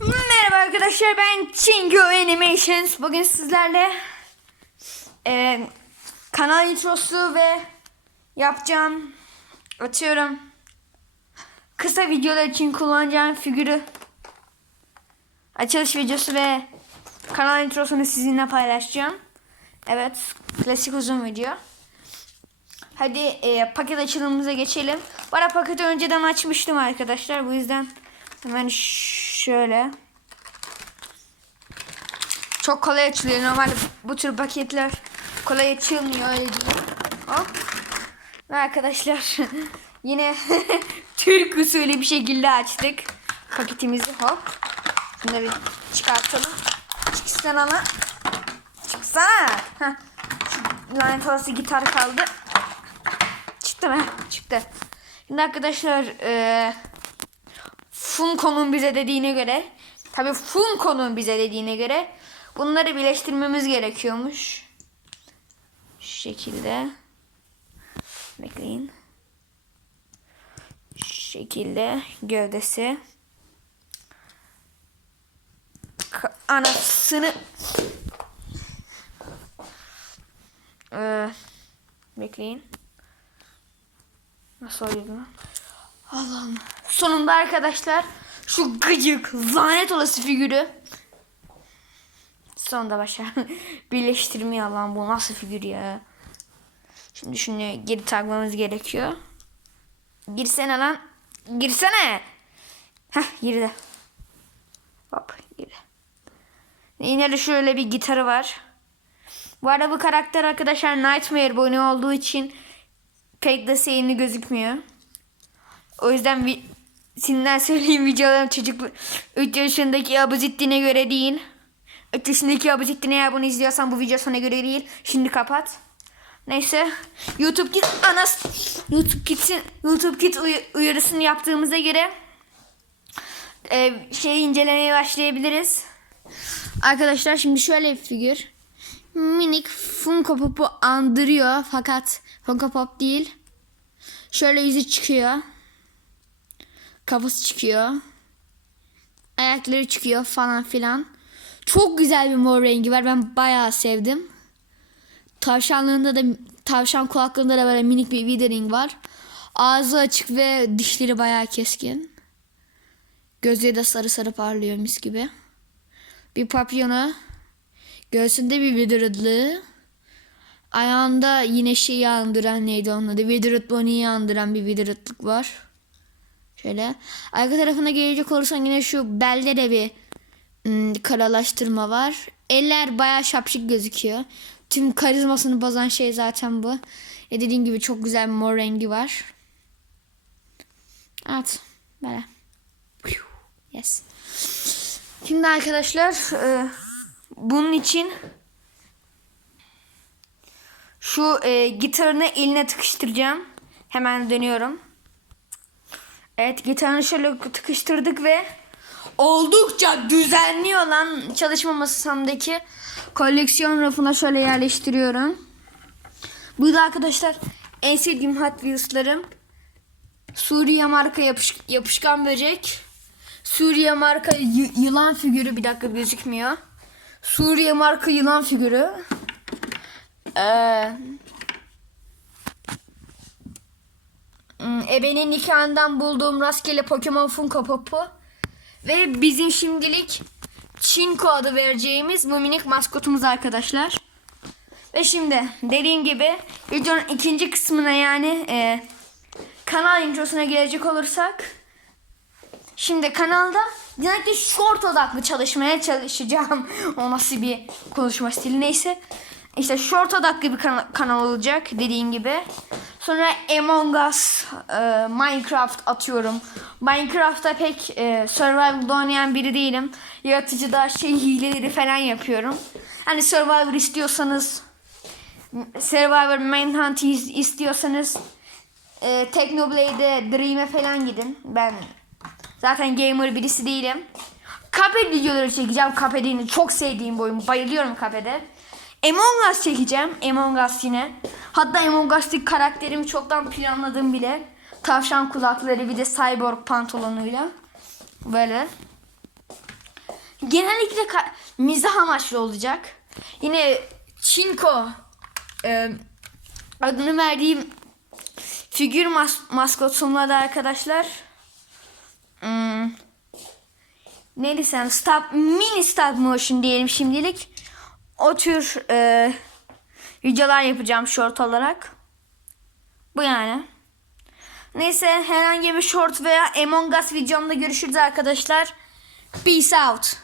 Merhaba arkadaşlar ben Chingo Animations. Bugün sizlerle e, kanal introsu ve yapacağım atıyorum kısa videolar için kullanacağım figürü açılış videosu ve kanal introsunu sizinle paylaşacağım. Evet klasik uzun video. Hadi e, paket açılımımıza geçelim. Bana paketi önceden açmıştım arkadaşlar. Bu yüzden hemen şöyle. Çok kolay açılıyor. Normalde bu tür paketler kolay açılmıyor öyle değil. Hop. Ve arkadaşlar yine Türk usulü bir şekilde açtık paketimizi. Hop. Bir çıkartalım. Çıksana lan. Çıksana. Lanet olası gitar kaldı. Çıktı mı? Çıktı. Şimdi arkadaşlar e, Funko'nun bize dediğine göre tabi Funko'nun bize dediğine göre bunları birleştirmemiz gerekiyormuş. Şu şekilde. Bekleyin. Şu şekilde gövdesi. Anasını ee, bekleyin. Nasıl oluyor? Allah'ım. Sonunda arkadaşlar şu gıcık lanet olası figürü sonunda başa birleştirmeyi Allah'ım bu nasıl figür ya. Şimdi şunu geri takmamız gerekiyor. Girsene lan. Girsene. Heh girdi. Hop girdi. Yine de şöyle bir gitarı var. Bu arada bu karakter arkadaşlar Nightmare boynu olduğu için pek de seyirli gözükmüyor. O yüzden vi şimdiden söyleyeyim videolarım çocuk 3 yaşındaki Abuzettin'e göre değil. 3 yaşındaki Abuzettin eğer bunu izliyorsan bu video sana göre değil. Şimdi kapat. Neyse. YouTube Kids anas YouTube Kids'in YouTube Kids uy- uyarısını yaptığımıza göre e, şeyi incelemeye başlayabiliriz. Arkadaşlar şimdi şöyle bir figür. Minik Funko Pop'u andırıyor fakat Funko Pop değil. Şöyle yüzü çıkıyor. Kafası çıkıyor. Ayakları çıkıyor falan filan. Çok güzel bir mor rengi var. Ben bayağı sevdim. Tavşanlığında da tavşan kulaklığında da böyle minik bir withering var. Ağzı açık ve dişleri bayağı keskin. Gözleri de sarı sarı parlıyor mis gibi. Bir papyonu. Göğsünde bir withered'lığı. Ayağında yine şeyi andıran neydi onun adı? Withered Bonnie'yi andıran bir withered'lık var. Şöyle. Arka tarafına gelecek olursan yine şu belde de bir ım, karalaştırma var. Eller bayağı şapşık gözüküyor. Tüm karizmasını bozan şey zaten bu. E dediğim gibi çok güzel mor rengi var. Evet. Böyle. Yes. Şimdi arkadaşlar e, bunun için şu e, gitarını eline tıkıştıracağım. Hemen dönüyorum. Evet gitarını şöyle tıkıştırdık ve oldukça düzenli olan çalışma masamdaki koleksiyon rafına şöyle yerleştiriyorum. Bu da arkadaşlar en sevdiğim Hot Wheels'larım. Suriye marka yapış- yapışkan böcek. Suriye marka yılan figürü bir dakika gözükmüyor. Suriye marka yılan figürü. Ee, hmm, ebenin nikahından bulduğum rastgele Pokemon Funko Pop'u. Ve bizim şimdilik Çinko adı vereceğimiz bu minik maskotumuz arkadaşlar. Ve şimdi dediğim gibi videonun ikinci kısmına yani e, kanal introsuna gelecek olursak Şimdi kanalda genellikle short odaklı çalışmaya çalışacağım. o nasıl bir konuşma stili neyse. İşte short odaklı bir kana- kanal olacak dediğim gibi. Sonra Among Us, e, Minecraft atıyorum. Minecraft'ta pek e, survival'da oynayan biri değilim. Yaratıcıda şey hileleri falan yapıyorum. Hani survivor istiyorsanız Survivor Manhunt is- istiyorsanız e, Technoblade'e Dream'e falan gidin. Ben zaten gamer birisi değilim. Cuphead videoları çekeceğim. Cuphead'in çok sevdiğim bir oyun. Bayılıyorum Cuphead'e. Among Us çekeceğim. Among Us yine. Hatta Among Us'taki karakterimi çoktan planladım bile. Tavşan kulakları bir de cyborg pantolonuyla. Böyle. genellikle mizah amaçlı olacak. Yine Çinko e, adını verdiğim figür mas- maskotumla da arkadaşlar. Hmm, ne desem stop mini stop motion diyelim şimdilik. O tür e, videolar yapacağım short olarak. Bu yani. Neyse herhangi bir short veya Among Us videomda görüşürüz arkadaşlar. Peace out.